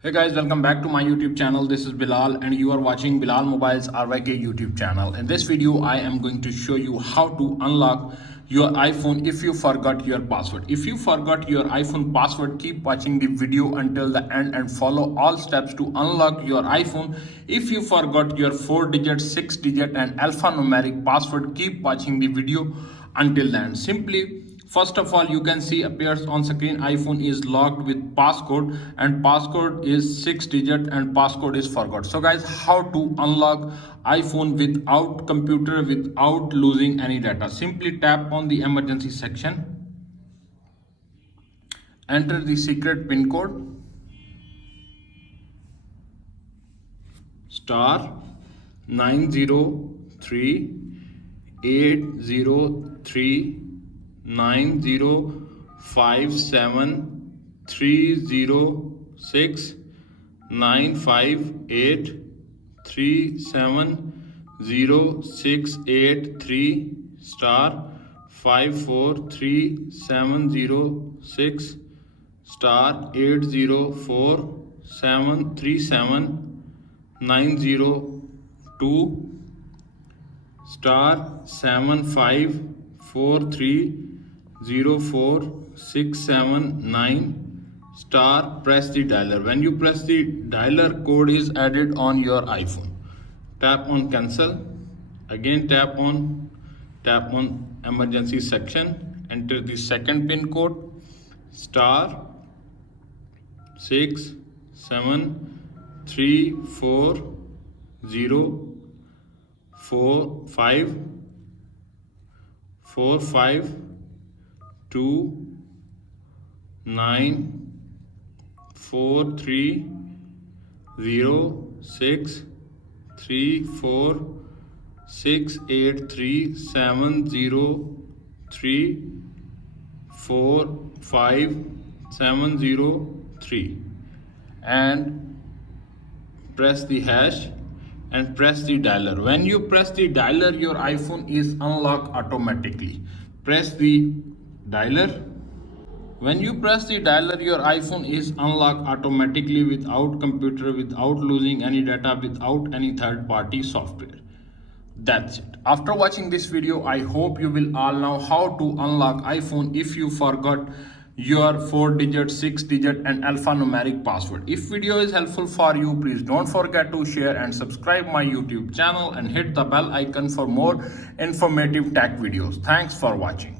Hey guys, welcome back to my YouTube channel. This is Bilal and you are watching Bilal Mobiles RYK YouTube channel. In this video, I am going to show you how to unlock your iPhone if you forgot your password. If you forgot your iPhone password, keep watching the video until the end and follow all steps to unlock your iPhone. If you forgot your 4-digit, 6-digit and alphanumeric password, keep watching the video until the end. Simply, first of all, you can see appears on screen iPhone is locked with passcode and passcode is 6-digit and passcode is forgot. So guys, how to unlock iPhone without computer, without losing any data? Simply tap on the emergency section, enter the secret pin code star 903 803 9057306398370683 star 543706 star 80473790 star 754304679 star press the dialer. When you press the dialer, code is added on your iPhone. Tap on cancel. Again tap on emergency section. Enter the second pin code star 6734703 and press the hash and press the dialer. When you press the dialer, your iPhone is unlocked automatically. Press the dialer. When you press the dialer, your iPhone is unlocked automatically without computer, without losing any data, without any third-party software. That's it. After watching this video, I hope you will all know how to unlock iPhone if you forgot your 4-digit, 6-digit and alphanumeric password. If video is helpful for you, please don't forget to share and subscribe my YouTube channel and hit the bell icon for more informative tech videos. Thanks for watching.